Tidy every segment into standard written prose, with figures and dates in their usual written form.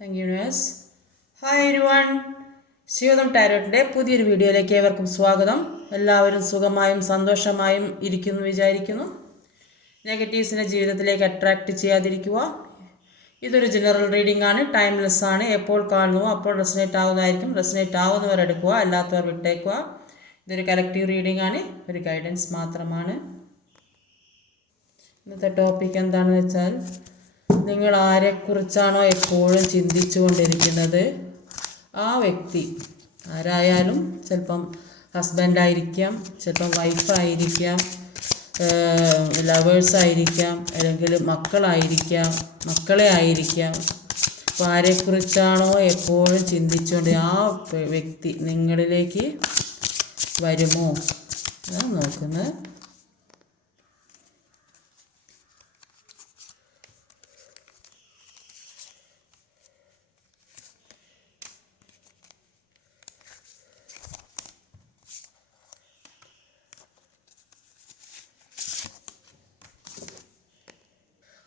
Thank you universe. Hi everyone, Shivadam ടാരോട്ടിൻ്റെ പുതിയൊരു വീഡിയോയിലേക്ക് ഏവർക്കും സ്വാഗതം. എല്ലാവരും സുഖമായും സന്തോഷമായും ഇരിക്കുന്നു വിചാരിക്കുന്നു. നെഗറ്റീവ്സിനെ ജീവിതത്തിലേക്ക് അട്രാക്റ്റ് ചെയ്യാതിരിക്കുക. ഇതൊരു ജനറൽ റീഡിംഗ് ആണ്, ടൈംലെസ് ആണ്. എപ്പോൾ കാണുന്നുവോ അപ്പോൾ റെസനേറ്റ് ആവുന്നതായിരിക്കും. റെസനേറ്റ് ആവുന്നവർ എടുക്കുക, അല്ലാത്തവർ വിട്ടേക്കുക. ഇതൊരു കളക്റ്റീവ് റീഡിംഗ് ആണ്, ഒരു ഗൈഡൻസ് മാത്രമാണ്. ഇന്നത്തെ ടോപ്പിക് എന്താണെന്ന് വെച്ചാൽ, നിങ്ങൾ ആരെക്കുറിച്ചാണോ എപ്പോഴും ചിന്തിച്ചു കൊണ്ടിരിക്കുന്നത് ആ വ്യക്തി ആരായാലും, ചിലപ്പം ഹസ്ബൻഡായിരിക്കാം, ചിലപ്പം വൈഫായിരിക്കാം, ലവേഴ്സായിരിക്കാം, അല്ലെങ്കിൽ മക്കളായിരിക്കാം, മക്കളെ ആയിരിക്കാം. അപ്പോൾ ആരെക്കുറിച്ചാണോ എപ്പോഴും ചിന്തിച്ചുകൊണ്ട് ആ വ്യക്തി നിങ്ങളിലേക്ക് വരുമോ എന്നാണ് നോക്കുന്നത്.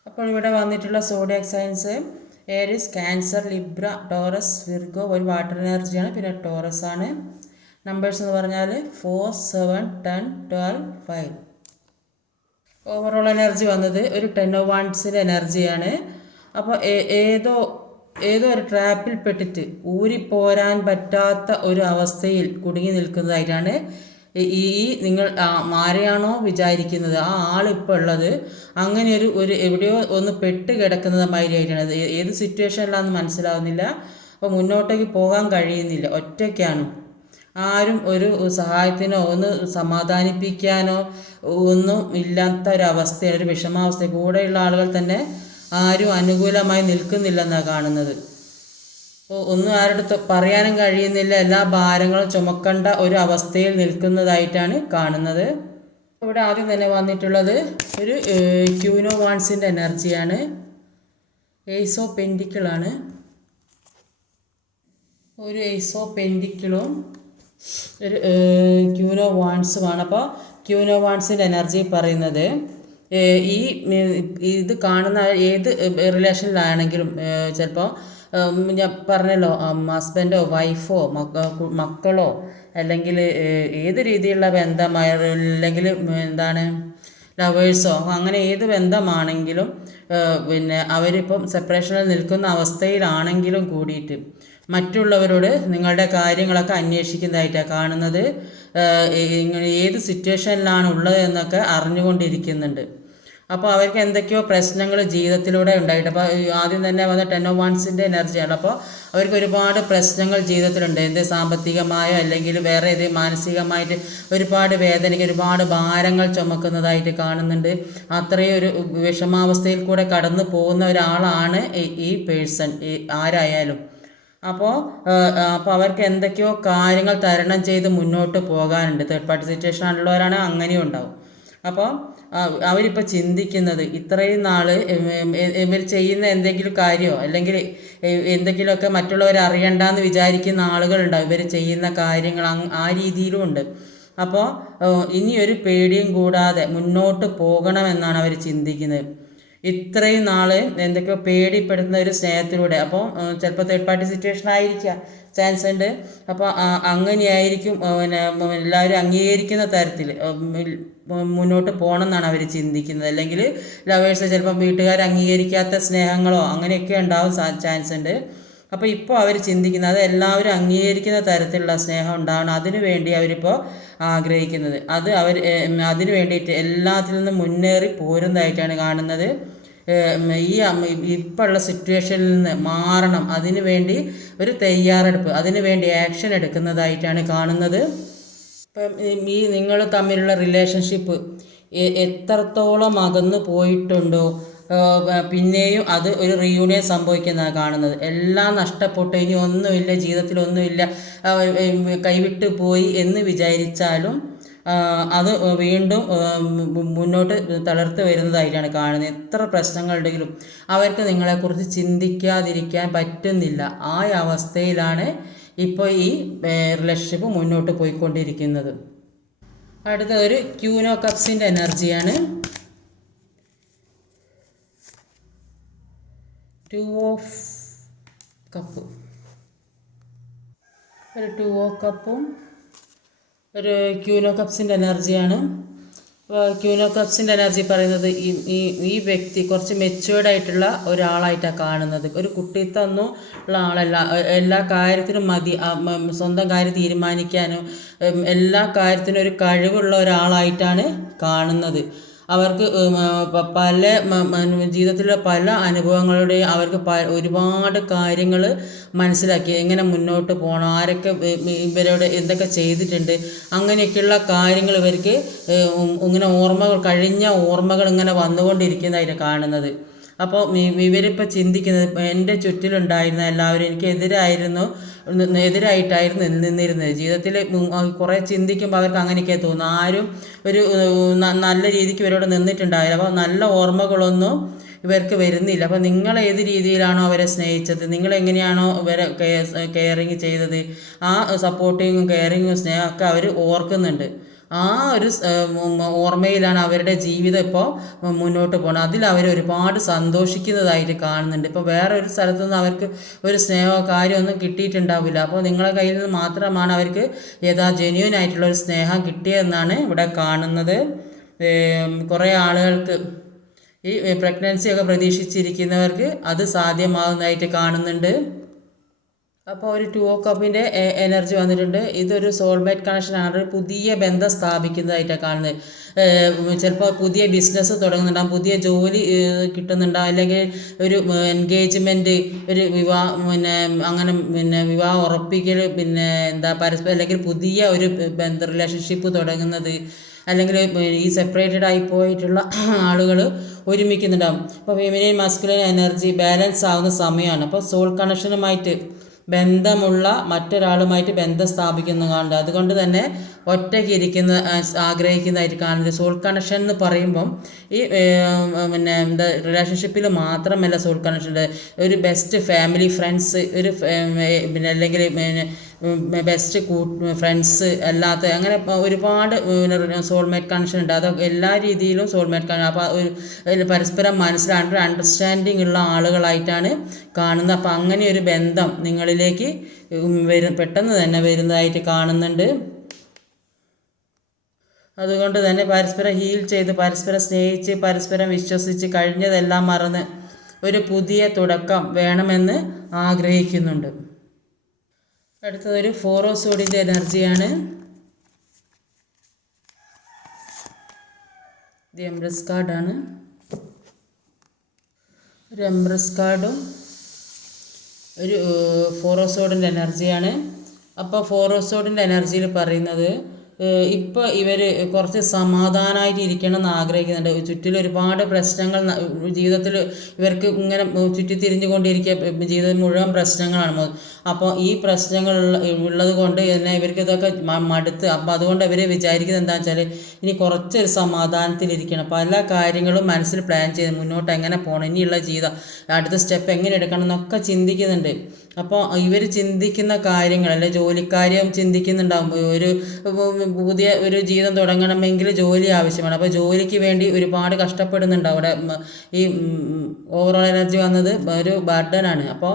അപ്പോൾ ഇവിടെ വന്നിട്ടുള്ള zodiac signs Aries, Cancer, Libra, Taurus, Virgo. ഒരു വാട്ടർ എനർജിയാണ്, പിന്നെ ടോറസ് ആണ്. നമ്പേഴ്സ് എന്ന് പറഞ്ഞാൽ 4, 7, 10, 12, 5. ഓവറോൾ എനർജി വന്നത് ഒരു 10 of Wands എനർജിയാണ്. അപ്പോൾ ഏതോ ഒരു ട്രാപ്പിൽ പെട്ടിട്ട് ഊരിപ്പോരാൻ പറ്റാത്ത ഒരു അവസ്ഥയിൽ കുടുങ്ങി നിൽക്കുന്നതായിട്ടാണ് ഈ നിങ്ങൾ ആരെയാണോ വിചാരിക്കുന്നത് ആ ആളിപ്പോൾ ഉള്ളത്. അങ്ങനെ ഒരു എവിടെയോ ഒന്ന് പെട്ട് കിടക്കുന്നത് മാതിരിയായിട്ടാണ്. അത് ഏത് സിറ്റുവേഷനിലാണെന്ന് മനസ്സിലാവുന്നില്ല. അപ്പോൾ മുന്നോട്ടേക്ക് പോകാൻ കഴിയുന്നില്ല, ഒറ്റയ്ക്കാണ്. ആരും ഒരു സഹായത്തിനോ ഒന്ന് സമാധാനിപ്പിക്കാനോ ഒന്നും ഇല്ലാത്ത ഒരവസ്ഥയാണ്, ഒരു വിഷമാവസ്ഥ. കൂടെയുള്ള ആളുകൾ തന്നെ ആരും അനുകൂലമായി നിൽക്കുന്നില്ലെന്നാണ് കാണുന്നത്. ഒന്നും ആരുടെ പറയാനും കഴിയുന്നില്ല, എല്ലാ ഭാരങ്ങളും ചുമക്കേണ്ട ഒരു അവസ്ഥയിൽ നിൽക്കുന്നതായിട്ടാണ് കാണുന്നത്. ഇവിടെ ആദ്യം തന്നെ വന്നിട്ടുള്ളത് ഒരു ക്യൂൻ ഓഫ് വാൻഡ്സിൻ്റെ എനർജിയാണ്. ഏസ് ഓഫ് പെൻറ്റിക്കിളാണ്. ഒരു ഏസ് ഓഫ് പെൻറ്റിക്കിളും ഒരു ക്യൂൻ ഓഫ് വാൻഡ്സുമാണ്. അപ്പോൾ ക്യൂൻ ഓഫ് വാൻഡ്സിൻ്റെ എനർജി പറയുന്നത്, ഇത് കാണുന്ന ഏത് റിലേഷനിലാണെങ്കിലും, ചിലപ്പോൾ ഞാൻ പറഞ്ഞല്ലോ, ഹസ്ബൻഡോ വൈഫോ മക്കളോ അല്ലെങ്കിൽ ഏത് രീതിയിലുള്ള ബന്ധമായ, അല്ലെങ്കിൽ എന്താണ് ലവേഴ്സോ, അങ്ങനെ ഏത് ബന്ധമാണെങ്കിലും പിന്നെ അവരിപ്പം സെപ്പറേഷനിൽ നിൽക്കുന്ന അവസ്ഥയിലാണെങ്കിലും കൂടിയിട്ട് മറ്റുള്ളവരോട് നിങ്ങളുടെ കാര്യങ്ങളൊക്കെ അന്വേഷിക്കുന്നതായിട്ടാണ് കാണുന്നത്. ഏത് സിറ്റുവേഷനിലാണ് ഉള്ളത് എന്നൊക്കെ അറിഞ്ഞുകൊണ്ടിരിക്കുന്നുണ്ട്. അപ്പോൾ അവർക്ക് എന്തൊക്കെയോ പ്രശ്നങ്ങൾ ജീവിതത്തിലൂടെ ഉണ്ടായിട്ട്, അപ്പോൾ ആദ്യം തന്നെ വന്ന 10 of Wandsൻ്റെ എനർജിയാണ്. അപ്പോൾ അവർക്ക് ഒരുപാട് പ്രശ്നങ്ങൾ ജീവിതത്തിലുണ്ട്. എന്ത് സാമ്പത്തികമായോ അല്ലെങ്കിൽ വേറെ ഏത് മാനസികമായിട്ട് ഒരുപാട് വേദനയ്ക്ക്, ഒരുപാട് ഭാരങ്ങൾ ചുമക്കുന്നതായിട്ട് കാണുന്നുണ്ട്. അത്രയും ഒരു വിഷമാവസ്ഥയിൽ കൂടെ കടന്നു പോകുന്ന ഒരാളാണ് ഈ പേഴ്സൺ, ആരായാലും. അപ്പോൾ അവർക്ക് എന്തൊക്കെയോ കാര്യങ്ങൾ തരണം ചെയ്ത് മുന്നോട്ട് പോകാനുണ്ട്. തേർഡ് പാർട്ടി സിറ്റുവേഷൻ ഉള്ളവരാണ്, അങ്ങനെയും ഉണ്ടാവും. അപ്പോൾ അവരിപ്പോൾ ചിന്തിക്കുന്നത്, ഇത്രയും നാൾ ഇവർ ചെയ്യുന്ന എന്തെങ്കിലും കാര്യമോ അല്ലെങ്കിൽ എന്തെങ്കിലുമൊക്കെ മറ്റുള്ളവർ അറിയണ്ടെന്ന് വിചാരിക്കുന്ന ആളുകളുണ്ടാവും. ഇവർ ചെയ്യുന്ന കാര്യങ്ങൾ ആ രീതിയിലും ഉണ്ട്. അപ്പോൾ ഇനിയൊരു പേടിയും കൂടാതെ മുന്നോട്ട് പോകണമെന്നാണ് അവർ ചിന്തിക്കുന്നത്. ഇത്രയും നാൾ എന്തൊക്കെയോ പേടിപ്പെടുത്തുന്ന ഒരു സ്നേഹത്തിലൂടെ. അപ്പോൾ ചിലപ്പോൾ തേർഡ് പാർട്ടി സിറ്റുവേഷൻ ആയിരിക്കാം, ചാൻസ് ഉണ്ട്. അപ്പോൾ അങ്ങനെയായിരിക്കും പിന്നെ എല്ലാവരും അംഗീകരിക്കുന്ന തരത്തിൽ മുന്നോട്ട് പോകണം എന്നാണ് അവർ ചിന്തിക്കുന്നത്. അല്ലെങ്കിൽ ലവേഴ്സ് ചിലപ്പം വീട്ടുകാർ അംഗീകരിക്കാത്ത സ്നേഹങ്ങളോ അങ്ങനെയൊക്കെ ഉണ്ടാവും, ചാൻസ് ഉണ്ട്. അപ്പോൾ ഇപ്പോൾ അവർ ചിന്തിക്കുന്നത് അത് എല്ലാവരും അംഗീകരിക്കുന്ന തരത്തിലുള്ള സ്നേഹം ഉണ്ടാവണം, അതിനു വേണ്ടി അവരിപ്പോൾ ആഗ്രഹിക്കുന്നത്. അതിന് വേണ്ടിയിട്ട് എല്ലാത്തിൽ നിന്നും മുന്നേറി പോരുന്നതായിട്ടാണ് കാണുന്നത്. ഇപ്പോൾ ഉള്ള സിറ്റുവേഷനിൽ നിന്ന് മാറണം, അതിനു വേണ്ടി ഒരു തയ്യാറെടുപ്പ്, അതിനു വേണ്ടി ആക്ഷൻ എടുക്കുന്നതായിട്ടാണ് കാണുന്നത്. ഇപ്പം നിങ്ങൾ തമ്മിലുള്ള റിലേഷൻഷിപ്പ് എത്രത്തോളം അകന്നു പോയിട്ടുണ്ടോ, പിന്നെയും അത് ഒരു റീയൂണിയൻ സംഭവിക്കുന്നതാണ് കാണുന്നത്. എല്ലാം നഷ്ടപ്പെട്ടു, ഇനി ഒന്നുമില്ല, ജീവിതത്തിലൊന്നുമില്ല, കൈവിട്ട് പോയി എന്ന് വിചാരിച്ചാലും അത് വീണ്ടും മുന്നോട്ട് തളർത്ത് വരുന്നതായിട്ടാണ് കാണുന്നത്. എത്ര പ്രശ്നങ്ങളുണ്ടെങ്കിലും അവർക്ക് നിങ്ങളെക്കുറിച്ച് ചിന്തിക്കാതിരിക്കാൻ പറ്റുന്നില്ല. ആ അവസ്ഥയിലാണ് ഇപ്പോൾ ഈ റിലേഷൻഷിപ്പ് മുന്നോട്ട് പോയിക്കൊണ്ടിരിക്കുന്നത്. അടുത്ത ഒരു ക്യൂൻ ഓഫ് കപ്സിൻ്റെ എനർജിയാണ്. 2 of കപ്പ്, ഒരു 2 കപ്പും ഒരു ക്യൂനോ കപ്സിൻ്റെ എനർജിയാണ്. ക്യൂനോ കപ്സിൻ്റെ എനർജി പറയുന്നത് ഈ ഈ ഈ വ്യക്തി കുറച്ച് മെച്യൂർഡ് ആയിട്ടുള്ള ഒരാളായിട്ടാണ് കാണുന്നത്. ഒരു കുട്ടിത്തൊന്നും ഉള്ള ആളല്ല. എല്ലാ കാര്യത്തിനും സ്വന്തം കാര്യം തീരുമാനിക്കാനും എല്ലാ കാര്യത്തിനും ഒരു കഴിവുള്ള ഒരാളായിട്ടാണ് കാണുന്നത്. അവർക്ക് പല ജീവിതത്തിലെ പല അനുഭവങ്ങളുടെയും അവർക്ക് ഒരുപാട് കാര്യങ്ങൾ മനസ്സിലാക്കി എങ്ങനെ മുന്നോട്ട് പോകണം, ആരൊക്കെ ഇവരോട് എന്തൊക്കെ ചെയ്തിട്ടുണ്ട്, അങ്ങനെയൊക്കെയുള്ള കാര്യങ്ങൾ ഇവർക്ക് ഇങ്ങനെ കഴിഞ്ഞ ഓർമ്മകൾ ഇങ്ങനെ വന്നുകൊണ്ടിരിക്കുന്നതായിട്ട് കാണുന്നത്. അപ്പോൾ ഇവരിപ്പോൾ ചിന്തിക്കുന്നത് എൻ്റെ ചുറ്റിലുണ്ടായിരുന്ന എല്ലാവരും എനിക്ക് എതിരായിട്ടായിരുന്നു നിന്നിരുന്നത്. ജീവിതത്തിൽ കുറേ ചിന്തിക്കുമ്പോൾ അവർക്ക് അങ്ങനെയൊക്കെ തോന്നും. ആരും ഒരു നല്ല രീതിക്ക് ഇവരോട് നിന്നിട്ടുണ്ടാവില്ല. അപ്പോൾ നല്ല ഓർമ്മകളൊന്നും ഇവർക്ക് വരുന്നില്ല. അപ്പോൾ നിങ്ങൾ ഏത് രീതിയിലാണോ അവരെ സ്നേഹിച്ചത്, നിങ്ങൾ എങ്ങനെയാണോ ഇവരെ കെയറിങ് ചെയ്തത്, ആ സപ്പോർട്ടിങ്ങും കെയറിങ്ങും സ്നേഹമൊക്കെ അവർ ഓർക്കുന്നുണ്ട്. ആ ഒരു ഓർമ്മയിലാണ് അവരുടെ ജീവിതം ഇപ്പോൾ മുന്നോട്ട് പോകുന്നത്. അതിൽ അവർ ഒരുപാട് സന്തോഷിക്കുന്നതായിട്ട് കാണുന്നുണ്ട്. ഇപ്പോൾ വേറെ ഒരു സ്ഥലത്തുനിന്ന് അവർക്ക് ഒരു സ്നേഹമോ കാര്യമൊന്നും കിട്ടിയിട്ടുണ്ടാവില്ല. അപ്പോൾ നിങ്ങളുടെ കയ്യിൽ നിന്ന് മാത്രമാണ് അവർക്ക് ജെന്യൂൻ ആയിട്ടുള്ള ഒരു സ്നേഹം കിട്ടിയതെന്നാണ് ഇവിടെ കാണുന്നത്. കുറേ ആളുകൾക്ക് ഈ പ്രഗ്നൻസിയൊക്കെ പ്രതീക്ഷിച്ചിരിക്കുന്നവർക്ക് അത് സാധ്യമാകുന്നതായിട്ട് കാണുന്നുണ്ട്. അപ്പോൾ ഒരു 2 കപ്പിൻ്റെ എനർജി വന്നിട്ടുണ്ട്. ഇതൊരു സോൾമേറ്റ് കണക്ഷനാണ്. ഒരു പുതിയ ബന്ധം സ്ഥാപിക്കുന്നതായിട്ടാണ് കാണുന്നത്. ചിലപ്പോൾ പുതിയ ബിസിനസ് തുടങ്ങുന്നുണ്ടാകും, പുതിയ ജോലി കിട്ടുന്നുണ്ടാകും, അല്ലെങ്കിൽ ഒരു എൻഗേജ്മെൻറ്റ്, ഒരു അങ്ങനെ വിവാഹം ഉറപ്പിക്കൽ, പരസ്പരം അല്ലെങ്കിൽ പുതിയ ഒരു റിലേഷൻഷിപ്പ് തുടങ്ങുന്നത്, അല്ലെങ്കിൽ ഈ സെപ്പറേറ്റഡ് ആയി പോയിട്ടുള്ള ആളുകൾ ഒരുമിക്കുന്നുണ്ടാകും. അപ്പോൾ ഫെമിനിൻ മാസ്കുലിൻ എനർജി ബാലൻസ് ആകുന്ന സമയമാണ്. അപ്പോൾ സോൾ കണക്ഷനുമായിട്ട് ബന്ധമുള്ള മറ്റൊരാളുമായിട്ട് ബന്ധം സ്ഥാപിക്കുന്ന കാണുന്നത്. അതുകൊണ്ട് തന്നെ ഒറ്റയ്ക്ക് ആഗ്രഹിക്കുന്നതായിട്ട് കാണുന്നത്. സോൾ കണക്ഷൻ എന്ന് പറയുമ്പം ഈ റിലേഷൻഷിപ്പിൽ മാത്രമല്ല സോൾ കണക്ഷൻ്റെ, ഒരു ബെസ്റ്റ് ഫാമിലി ഫ്രണ്ട്സ്, ഒരു അല്ലെങ്കിൽ ബെസ്റ്റ് ഫ്രണ്ട്സ് അല്ലാത്ത അങ്ങനെ ഒരുപാട് സോൾമേറ്റ് കണക്ഷൻ ഉണ്ട്. അത് എല്ലാ രീതിയിലും സോൾമേറ്റ് കണക്ഷൻ. അപ്പോൾ പരസ്പരം മനസ്സിലാണ്ട് അണ്ടർസ്റ്റാൻഡിങ് ഉള്ള ആളുകളായിട്ടാണ് കാണുന്നത്. അപ്പോൾ അങ്ങനെ ഒരു ബന്ധം നിങ്ങളിലേക്ക് പെട്ടെന്ന് തന്നെ വരുന്നതായിട്ട് കാണുന്നുണ്ട്. അതുകൊണ്ട് തന്നെ പരസ്പരം ഹീൽ ചെയ്ത്, പരസ്പരം സ്നേഹിച്ച്, പരസ്പരം വിശ്വസിച്ച്, കഴിഞ്ഞതെല്ലാം മറന്ന് ഒരു പുതിയ തുടക്കം വേണമെന്ന് ആഗ്രഹിക്കുന്നുണ്ട്. അടുത്തതൊരു 4 ഓഫ് സോഡിൻ്റെ എനർജിയാണ്. ഇത് എംപ്രസ് കാർഡാണ്. ഒരു എംപ്രസ് കാർഡും ഒരു 4 ഓഫ് സോഡിൻ്റെ എനർജിയാണ്. അപ്പോൾ 4 ഓഫ് സോഡിൻ്റെ എനർജിയിൽ പറയുന്നത് ഇപ്പോൾ ഇവർ കുറച്ച് സമാധാനമായിട്ട് ഇരിക്കണം എന്ന് ആഗ്രഹിക്കുന്നുണ്ട്. ചുറ്റിൽ ഒരുപാട് പ്രശ്നങ്ങൾ ജീവിതത്തിൽ ഇവർക്ക് ഇങ്ങനെ ചുറ്റിത്തിരിഞ്ഞുകൊണ്ടിരിക്കുക, ജീവിതം മുഴുവൻ പ്രശ്നങ്ങളാണ്. അപ്പോൾ ഈ പ്രശ്നങ്ങൾ ഉള്ളത് കൊണ്ട് തന്നെ ഇവർക്ക് ഇതൊക്കെ മടുത്ത്. അപ്പോൾ അതുകൊണ്ട് അവർ വിചാരിക്കുന്നത് എന്താണെന്ന് വെച്ചാൽ ഇനി കുറച്ചൊരു സമാധാനത്തിലിരിക്കണം, പല കാര്യങ്ങളും മനസ്സിൽ പ്ലാൻ ചെയ്ത് മുന്നോട്ട് എങ്ങനെ പോകണം, ഇനിയുള്ള ജീവിതം അടുത്ത സ്റ്റെപ്പ് എങ്ങനെ എടുക്കണം എന്നൊക്കെ ചിന്തിക്കുന്നുണ്ട്. അപ്പോൾ ഇവർ ചിന്തിക്കുന്ന കാര്യങ്ങൾ, അല്ലെ ജോലിക്കാര്യം ചിന്തിക്കുന്നുണ്ടാവും. പുതിയ ഒരു ജീവിതം തുടങ്ങണമെങ്കിൽ ജോലി ആവശ്യമാണ്. അപ്പോൾ ജോലിക്ക് വേണ്ടി ഒരുപാട് കഷ്ടപ്പെടുന്നുണ്ടാവും. അവിടെ ഈ ഓവറോൾ എനർജി വന്നത് ഒരു ബർഡനാണ്. അപ്പോൾ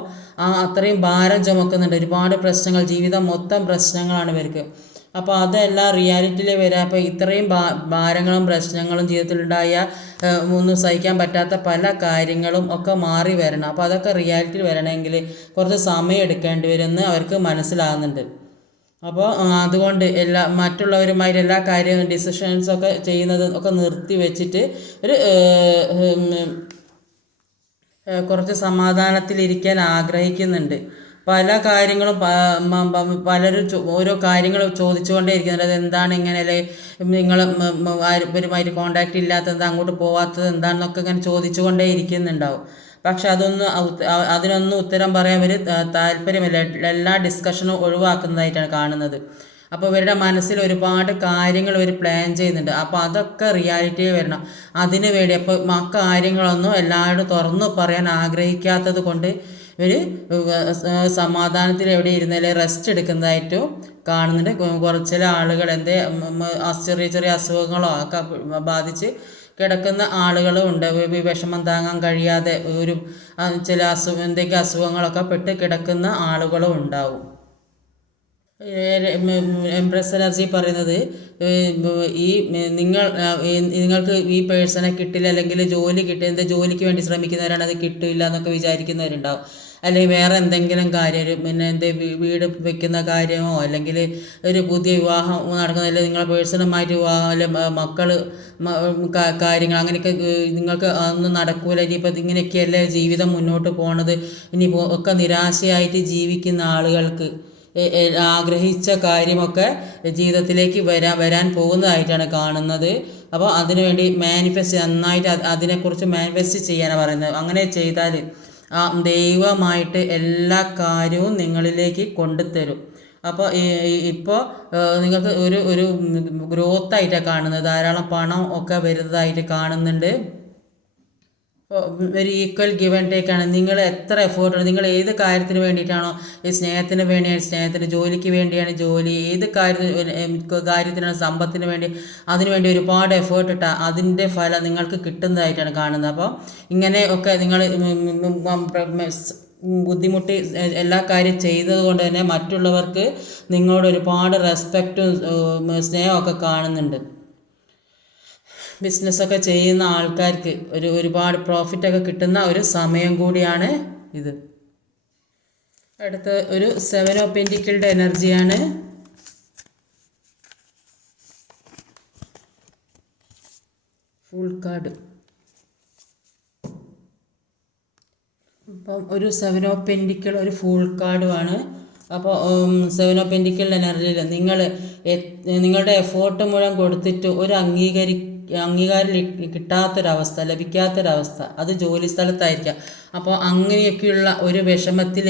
അത്രയും ഭാരം ചുമക്കുന്നുണ്ട്, ഒരുപാട് പ്രശ്നങ്ങൾ, ജീവിതം മൊത്തം പ്രശ്നങ്ങളാണ് ഇവർക്ക്. അപ്പോൾ അതെല്ലാം റിയാലിറ്റിയിൽ വരിക. അപ്പോൾ ഇത്രയും ഭാരങ്ങളും പ്രശ്നങ്ങളും ജീവിതത്തിലുണ്ടായ ഒന്നും സഹിക്കാൻ പറ്റാത്ത പല കാര്യങ്ങളും ഒക്കെ മാറി വരണം. അപ്പോൾ അതൊക്കെ റിയാലിറ്റിയിൽ വരണമെങ്കിൽ കുറച്ച് സമയം എടുക്കേണ്ടി വരുമെന്ന് അവർക്ക് മനസ്സിലാകുന്നുണ്ട്. അപ്പോൾ അതുകൊണ്ട് മറ്റുള്ളവരുമായിട്ട് എല്ലാ കാര്യവും ഡിസിഷൻസൊക്കെ ചെയ്യുന്നത് ഒക്കെ നിർത്തി വെച്ചിട്ട് കുറച്ച് സമാധാനത്തിലിരിക്കാൻ ആഗ്രഹിക്കുന്നുണ്ട്. പല കാര്യങ്ങളും പലരും ഓരോ കാര്യങ്ങൾ ചോദിച്ചുകൊണ്ടേ ഇരിക്കുന്നുണ്ട്. അതെന്താണ് ഇങ്ങനെ, അല്ലെ നിങ്ങൾ ഇവരുമായിട്ട് കോണ്ടാക്റ്റ് ഇല്ലാത്തത്, അങ്ങോട്ട് പോവാത്തത് എന്താണെന്നൊക്കെ ഇങ്ങനെ ചോദിച്ചുകൊണ്ടേ ഇരിക്കുന്നുണ്ടാവും. പക്ഷെ അതിനൊന്നും ഉത്തരം പറയാൻ ഇവർ താല്പര്യമില്ല. എല്ലാ ഡിസ്കഷനും ഒഴിവാക്കുന്നതായിട്ടാണ് കാണുന്നത്. അപ്പോൾ ഇവരുടെ മനസ്സിൽ ഒരുപാട് കാര്യങ്ങൾ ഇവർ പ്ലാൻ ചെയ്യുന്നുണ്ട്. അപ്പോൾ അതൊക്കെ റിയാലിറ്റിയിൽ വരണം. അതിന് വേണ്ടി അപ്പോൾ കാര്യങ്ങളൊന്നും എല്ലാവരോടും തുറന്നു പറയാൻ ആഗ്രഹിക്കാത്തത് കൊണ്ട് ഇവർ സമാധാനത്തിൽ എവിടെ ഇരുന്നാലും റെസ്റ്റ് എടുക്കുന്നതായിട്ടും കാണുന്നുണ്ട്. ചില ആളുകൾ ചെറിയ ചെറിയ അസുഖങ്ങളോ ഒക്കെ ബാധിച്ച് കിടക്കുന്ന ആളുകളും ഉണ്ട്. വിഷമം താങ്ങാൻ കഴിയാതെ ചില എന്തെങ്കിലും അസുഖങ്ങളൊക്കെ പെട്ട് കിടക്കുന്ന ആളുകളും ഉണ്ടാവും. എംപ്രസ് എനർജി പറയുന്നത് ഈ നിങ്ങൾക്ക് ഈ പേഴ്സണെ കിട്ടില്ല, അല്ലെങ്കിൽ ജോലി ജോലിക്ക് വേണ്ടി ശ്രമിക്കുന്നവരാണ്, അത് കിട്ടില്ല എന്നൊക്കെ വിചാരിക്കുന്നവരുണ്ടാവും. അല്ലെങ്കിൽ വേറെ എന്തെങ്കിലും കാര്യം, പിന്നെ വീട് വെക്കുന്ന കാര്യമോ അല്ലെങ്കിൽ ഒരു പുതിയ വിവാഹം നടക്കുന്ന, അല്ലെങ്കിൽ നിങ്ങളെ പേഴ്സണുമായിട്ട് വിവാഹം, അല്ലെങ്കിൽ മക്കൾ കാര്യങ്ങൾ അങ്ങനെയൊക്കെ നിങ്ങൾക്ക് ഒന്നും നടക്കൂല, ഇനിയിപ്പോൾ ഇങ്ങനെയൊക്കെയല്ലേ ജീവിതം മുന്നോട്ട് പോണത്, ഇനിയിപ്പോൾ ഒക്കെ നിരാശയായിട്ട് ജീവിക്കുന്ന ആളുകൾക്ക് ആഗ്രഹിച്ച കാര്യമൊക്കെ ജീവിതത്തിലേക്ക് വരാൻ പോകുന്നതായിട്ടാണ് കാണുന്നത്. അപ്പോൾ അതിനുവേണ്ടി മാനിഫെസ്റ്റ് നന്നായിട്ട് അതിനെക്കുറിച്ച് മാനിഫെസ്റ്റ് ചെയ്യാനാണ് പറയുന്നത്. അങ്ങനെ ചെയ്താൽ ദൈവമായിട്ട് എല്ലാ കാര്യവും നിങ്ങളിലേക്ക് കൊണ്ടുതരും. അപ്പോൾ ഇപ്പോൾ നിങ്ങൾക്ക് ഒരു ഗ്രോത്തായിട്ടാണ് കാണുന്നത്, ധാരാളം പണം ഒക്കെ വരുന്നതായിട്ട് കാണുന്നുണ്ട്. ഒരു ഈക്വൽ ഗിവ് ആൻഡ് ടേക്ക് ആണ്. നിങ്ങൾ എത്ര എഫേർട്ട്, നിങ്ങൾ ഏത് കാര്യത്തിന് വേണ്ടിയിട്ടാണോ, ഈ സ്നേഹത്തിന് വേണ്ടിയാണ് സ്നേഹത്തിന്, ജോലിക്ക് വേണ്ടിയാണ് ജോലി, ഏത് കാര്യത്തിനാണ് സമ്പത്തിന് വേണ്ടി, അതിനുവേണ്ടി ഒരുപാട് എഫേർട്ട് ഇട്ടാൽ അതിൻ്റെ ഫലം നിങ്ങൾക്ക് കിട്ടുന്നതായിട്ടാണ് കാണുന്നത്. അപ്പോൾ ഇങ്ങനെ ഒക്കെ നിങ്ങൾ ബുദ്ധിമുട്ടി എല്ലാ കാര്യം ചെയ്തത് കൊണ്ട് തന്നെ മറ്റുള്ളവർക്ക് നിങ്ങളോട് ഒരുപാട് റെസ്പെക്റ്റും സ്നേഹമൊക്കെ കാണുന്നുണ്ട്. ബിസിനസ്സൊക്കെ ചെയ്യുന്ന ആൾക്കാർക്ക് ഒരുപാട് പ്രോഫിറ്റൊക്കെ കിട്ടുന്ന ഒരു സമയം കൂടിയാണ് ഇത്. അടുത്ത ഒരു 7 ഓഫ് പെന്റിക്കിളുടെ എനർജിയാണ്. Full card. അപ്പം ഒരു 7 ഓഫ് പെന്റിക്കിൾ ഒരു ഫുൾ കാർഡുമാണ്. അപ്പോൾ 7 ഓഫ് പെന്റിക്കിളിൻ്റെ എനർജിയിൽ നിങ്ങളുടെ എഫേർട്ട് മുഴുവൻ കൊടുത്തിട്ട് ഒരു അംഗീകാരം കിട്ടാത്തൊരവസ്ഥ, ലഭിക്കാത്തൊരവസ്ഥ, അത് ജോലി സ്ഥലത്തായിരിക്കാം. അപ്പോൾ അങ്ങനെയൊക്കെയുള്ള ഒരു വിഷമത്തിൽ,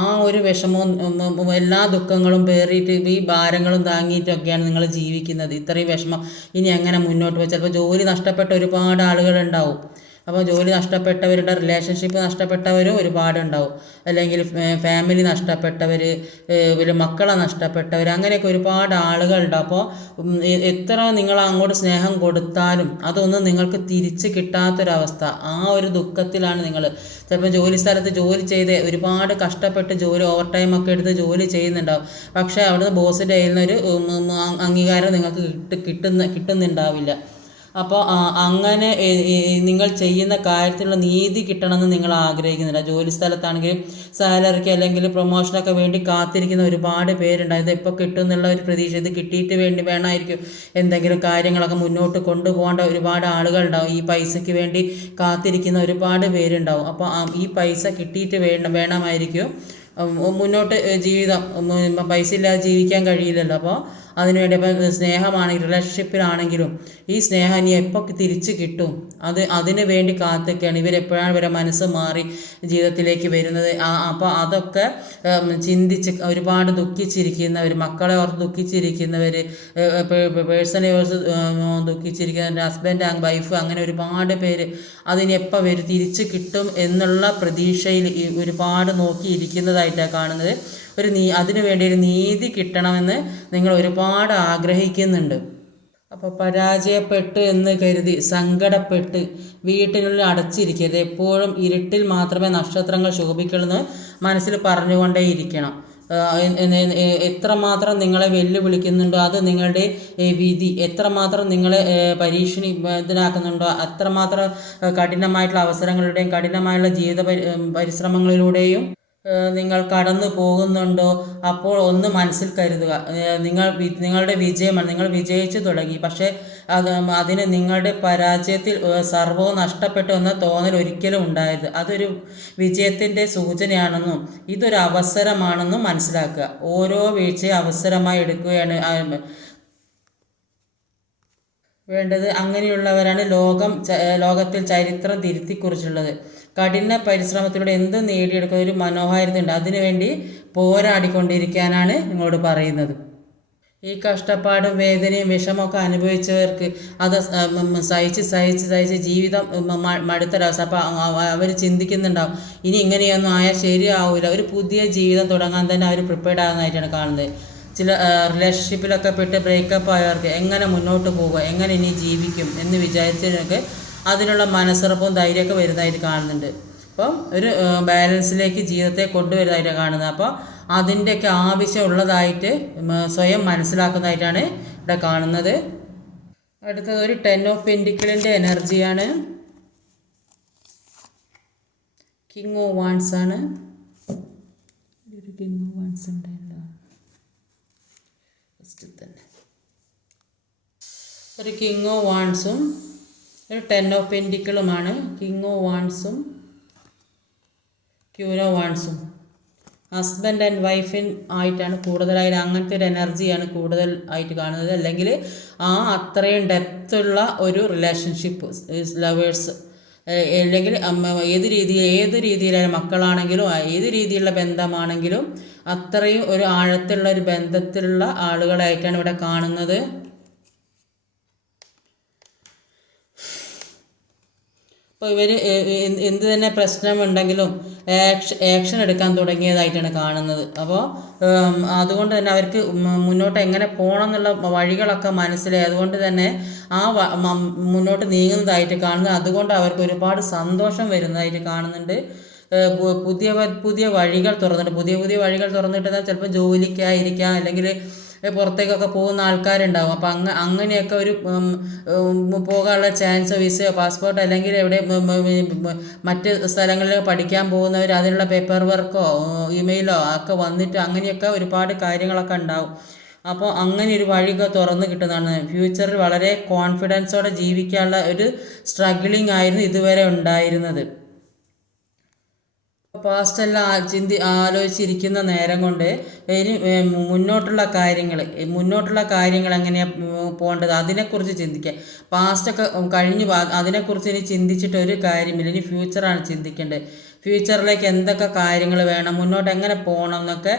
ആ ഒരു വിഷമവും എല്ലാ ദുഃഖങ്ങളും പേറിയിട്ട് ഈ ഭാരങ്ങളും താങ്ങിയിട്ടൊക്കെയാണ് നിങ്ങൾ ജീവിക്കുന്നത്. ഇത്രയും വിഷമം ഇനി എങ്ങനെ മുന്നോട്ട് പോയി. ചിലപ്പോൾ ജോലി നഷ്ടപ്പെട്ട ഒരുപാട് ആളുകളുണ്ടാവും. അപ്പോൾ ജോലി നഷ്ടപ്പെട്ടവരുടെ, റിലേഷൻഷിപ്പ് നഷ്ടപ്പെട്ടവരും ഒരുപാടുണ്ടാവും. അല്ലെങ്കിൽ ഫാമിലി നഷ്ടപ്പെട്ടവർ, ഒരു മക്കളെ നഷ്ടപ്പെട്ടവർ, അങ്ങനെയൊക്കെ ഒരുപാട് ആളുകളുണ്ടാവും. അപ്പോൾ എത്ര നിങ്ങൾ അങ്ങോട്ട് സ്നേഹം കൊടുത്താലും അതൊന്നും നിങ്ങൾക്ക് തിരിച്ച് കിട്ടാത്തൊരവസ്ഥ, ആ ഒരു ദുഃഖത്തിലാണ് നിങ്ങൾ. ചിലപ്പോൾ ജോലി സ്ഥലത്ത് ജോലി ചെയ്ത് ഒരുപാട് കഷ്ടപ്പെട്ട് ഓവർ ടൈം ഒക്കെ എടുത്ത് ജോലി ചെയ്യുന്നുണ്ടാവും. പക്ഷേ അവിടുന്ന് ബോസിൻ്റെ കയ്യിൽ നിന്നൊരു അംഗീകാരം നിങ്ങൾക്ക് കിട്ടുന്നുണ്ടാവില്ല. അപ്പോൾ അങ്ങനെ നിങ്ങൾ ചെയ്യുന്ന കാര്യത്തിലുള്ള നീതി കിട്ടണമെന്ന് നിങ്ങൾ ആഗ്രഹിക്കുന്നില്ല. ജോലി സ്ഥലത്താണെങ്കിലും സാലറിക്ക് അല്ലെങ്കിൽ പ്രൊമോഷനൊക്കെ വേണ്ടി കാത്തിരിക്കുന്ന ഒരുപാട് പേരുണ്ടാവും. ഇത് എപ്പോൾ കിട്ടും എന്നുള്ള ഒരു പ്രതീക്ഷ, ഇത് കിട്ടിയിട്ട് വേണമായിരിക്കും എന്തെങ്കിലും കാര്യങ്ങളൊക്കെ മുന്നോട്ട് കൊണ്ടുപോകേണ്ട ഒരുപാട് ആളുകളുണ്ടാവും. ഈ പൈസയ്ക്ക് വേണ്ടി കാത്തിരിക്കുന്ന ഒരുപാട് പേരുണ്ടാവും. അപ്പോൾ ഈ പൈസ കിട്ടിയിട്ട് വേണമായിരിക്കും മുന്നോട്ട് ജീവിതം. പൈസ ഇല്ലാതെ ജീവിക്കാൻ കഴിയില്ലല്ലോ. അപ്പോൾ അതിനുവേണ്ടി ഇപ്പം സ്നേഹമാണെങ്കിൽ, റിലേഷൻഷിപ്പിലാണെങ്കിലും ഈ സ്നേഹം ഇനി എപ്പോൾ തിരിച്ച് കിട്ടും, അതിന് വേണ്ടി കാത്തൊക്കെയാണ് ഇവരെപ്പോഴാണ് ഇവരെ മനസ്സ് മാറി ജീവിതത്തിലേക്ക് വരുന്നത്. അപ്പോൾ അതൊക്കെ ചിന്തിച്ച് ഒരുപാട് ദുഃഖിച്ചിരിക്കുന്നവർ, മക്കളെ ഓർത്ത് ദുഃഖിച്ചിരിക്കുന്നവർ, പേഴ്സണെ ഓർത്ത് ദുഃഖിച്ചിരിക്കുന്നവർ, ഹസ്ബൻഡ് വൈഫ്, അങ്ങനെ ഒരുപാട് പേര് അതിന് എപ്പോൾ തിരിച്ച് കിട്ടും എന്നുള്ള പ്രതീക്ഷയിൽ ഒരുപാട് നോക്കിയിരിക്കുന്നതായിട്ടാണ് കാണുന്നത്. അതിനു വേണ്ടി ഒരു നീതി കിട്ടണമെന്ന് നിങ്ങൾ ഒരുപാട് ആഗ്രഹിക്കുന്നുണ്ട്. അപ്പോൾ പരാജയപ്പെട്ട് എന്ന് കരുതി സങ്കടപ്പെട്ട് വീട്ടിനുള്ളിൽ അടച്ചിരിക്കരുത്. എപ്പോഴും ഇരുട്ടിൽ മാത്രമേ നക്ഷത്രങ്ങൾ ശോഭിക്കുള്ളൂ മനസ്സിൽ പറഞ്ഞുകൊണ്ടേയിരിക്കണം. എത്രമാത്രം നിങ്ങളെ വെല്ലുവിളിക്കുന്നുണ്ടോ അത് നിങ്ങളുടെ വിധി, എത്രമാത്രം നിങ്ങളെ ഇതിനാക്കുന്നുണ്ടോ അത്രമാത്രം കഠിനമായിട്ടുള്ള അവസരങ്ങളുടെയും കഠിനമായുള്ള ജീവിത പരിശ്രമങ്ങളിലൂടെയും നിങ്ങൾ കടന്നു പോകുന്നുണ്ടോ, അപ്പോൾ ഒന്ന് മനസ്സിൽ കരുതുക, നിങ്ങളുടെ വിജയമാണ്. നിങ്ങൾ വിജയിച്ചു തുടങ്ങി, പക്ഷേ അതിന് നിങ്ങളുടെ പരാജയത്തിൽ സർവ്വവും നഷ്ടപ്പെട്ടു എന്ന തോന്നൽ ഒരിക്കലും ഉണ്ടായത് അതൊരു വിജയത്തിൻ്റെ സൂചനയാണെന്നും ഇതൊരു അവസരമാണെന്നും മനസ്സിലാക്കുക. ഓരോ വീഴ്ചയും അവസരമായി എടുക്കുകയാണ് വേണ്ടത്. അങ്ങനെയുള്ളവരാണ് ലോകത്തിൽ ചരിത്രം തിരുത്തിക്കുറിച്ചുള്ളത്. കഠിന പരിശ്രമത്തിലൂടെ എന്തും നേടിയെടുക്കുന്ന ഒരു മനോഹാരിതയുണ്ട്. അതിനുവേണ്ടി പോരാടിക്കൊണ്ടിരിക്കാനാണ് നിങ്ങളോട് പറയുന്നത്. ഈ കഷ്ടപ്പാടും വേദനയും വിഷമമൊക്കെ അനുഭവിച്ചവർക്ക് അത് സഹിച്ച് ജീവിതം മടുത്തൊരവസ്ഥ. അപ്പോൾ അവർ ചിന്തിക്കുന്നുണ്ടാവും ഇനി ഇങ്ങനെയൊന്നും ആയാൽ ശരിയാവില്ല, ഒരു പുതിയ ജീവിതം തുടങ്ങാൻ തന്നെ അവർ പ്രിപ്പയർഡ് ആകുന്നതായിട്ടാണ് കാണുന്നത്. ചില റിലേഷൻഷിപ്പിലൊക്കെ പെട്ട് ബ്രേക്കപ്പ് ആയവർക്ക് എങ്ങനെ മുന്നോട്ട് പോകുക, എങ്ങനെ ഇനി ജീവിക്കും എന്ന് വിചാരിച്ചതിനൊക്കെ അതിനുള്ള മനസ്സുറപ്പും ധൈര്യമൊക്കെ വരുന്നതായിട്ട് കാണുന്നുണ്ട്. അപ്പം ഒരു ബാലൻസിലേക്ക് ജീവിതത്തെ കൊണ്ടുവരുന്നതായിട്ട് കാണുന്നത്. അപ്പോൾ അതിൻ്റെയൊക്കെ ആവശ്യമുള്ളതായിട്ട് സ്വയം മനസ്സിലാക്കുന്നതായിട്ടാണ് ഇവിടെ കാണുന്നത്. അടുത്തത് ഒരു 10 ഓഫ് പെൻറ്റിക്കിളിൻ്റെ എനർജിയാണ്. കിങ് ഓഫ് വാൻസ് ആണ്. ഒരു കിങ് ഓഫ് വാൻസ് ഉണ്ടല്ലോ ഫസ്റ്റ് തന്നെ. ഒരു കിങ് ഓഫ് വാൻസും ഒരു 10 ഓഫ് പെൻറ്റിക്കിളുമാണ്. കിങ് ഓഫ് വാൻസും ക്യൂൻ ഓഫ് വാൻസും ഹസ്ബൻഡ് ആൻഡ് വൈഫിൻ ആയിട്ടാണ് കൂടുതലായിട്ട്, അങ്ങനത്തെ ഒരു എനർജിയാണ് കൂടുതൽ ആയിട്ട് കാണുന്നത്. അല്ലെങ്കിൽ അത്രയും ഡെപ്തുള്ള ഒരു റിലേഷൻഷിപ്പ് ലവേഴ്സ്, അല്ലെങ്കിൽ ഏത് രീതിയിലായാലും മക്കളാണെങ്കിലും ഏത് രീതിയിലുള്ള ബന്ധമാണെങ്കിലും അത്രയും ഒരു ആഴത്തുള്ള ഒരു ബന്ധത്തിലുള്ള ആളുകളായിട്ടാണ് ഇവിടെ കാണുന്നത്. അപ്പോൾ ഇവർ എന്ത് തന്നെ പ്രശ്നമുണ്ടെങ്കിലും ആക്ഷൻ എടുക്കാൻ തുടങ്ങിയതായിട്ടാണ് കാണുന്നത്. അപ്പോൾ അതുകൊണ്ട് തന്നെ അവർക്ക് മുന്നോട്ട് എങ്ങനെ പോകണം എന്നുള്ള വഴികളൊക്കെ മനസ്സിലായി. അതുകൊണ്ട് തന്നെ മുന്നോട്ട് നീങ്ങുന്നതായിട്ട് കാണുന്നത്. അതുകൊണ്ട് അവർക്ക് ഒരുപാട് സന്തോഷം വരുന്നതായിട്ട് കാണുന്നുണ്ട്. പുതിയ വഴികൾ തുറന്നിട്ട് പുതിയ വഴികൾ തുറന്നിട്ട് ചിലപ്പോൾ ജോലിക്കായിരിക്കാം, അല്ലെങ്കിൽ പുറത്തേക്കൊക്കെ പോകുന്ന ആൾക്കാരുണ്ടാവും. അപ്പം അങ്ങനെയൊക്കെ ഒരു പോകാനുള്ള ചാൻസോ വിസയോ പാസ്പോർട്ടോ അല്ലെങ്കിൽ എവിടെ മറ്റ് സ്ഥലങ്ങളിൽ പഠിക്കാൻ പോകുന്നവർ അതിനുള്ള പേപ്പർ വർക്കോ ഇമെയിലോ ഒക്കെ വന്നിട്ട് അങ്ങനെയൊക്കെ ഒരുപാട് കാര്യങ്ങളൊക്കെ ഉണ്ടാവും. അപ്പോൾ അങ്ങനെ ഒരു വഴിയൊക്കെ തുറന്ന് കിട്ടുന്നതാണ്. ഫ്യൂച്ചറിൽ വളരെ കോൺഫിഡൻസോടെ ജീവിക്കാനുള്ള ഒരു സ്ട്രഗിളിങ് ആയിരുന്നു ഇതുവരെ ഉണ്ടായിരുന്നത്. പാസ്റ്റെല്ലാം ആലോചിച്ചിരിക്കുന്ന നേരം കൊണ്ട് ഇനി മുന്നോട്ടുള്ള കാര്യങ്ങൾ എങ്ങനെയാണ് പോകേണ്ടത് അതിനെക്കുറിച്ച് ചിന്തിക്കുക. പാസ്റ്റൊക്കെ കഴിഞ്ഞ് അതിനെക്കുറിച്ച് ഇനി ചിന്തിച്ചിട്ട് ഒരു കാര്യമില്ല. ഇനി ഫ്യൂച്ചറാണ് ചിന്തിക്കേണ്ടത്. ഫ്യൂച്ചറിലേക്ക് എന്തൊക്കെ കാര്യങ്ങൾ വേണം, മുന്നോട്ട് എങ്ങനെ പോകണം എന്നൊക്കെ,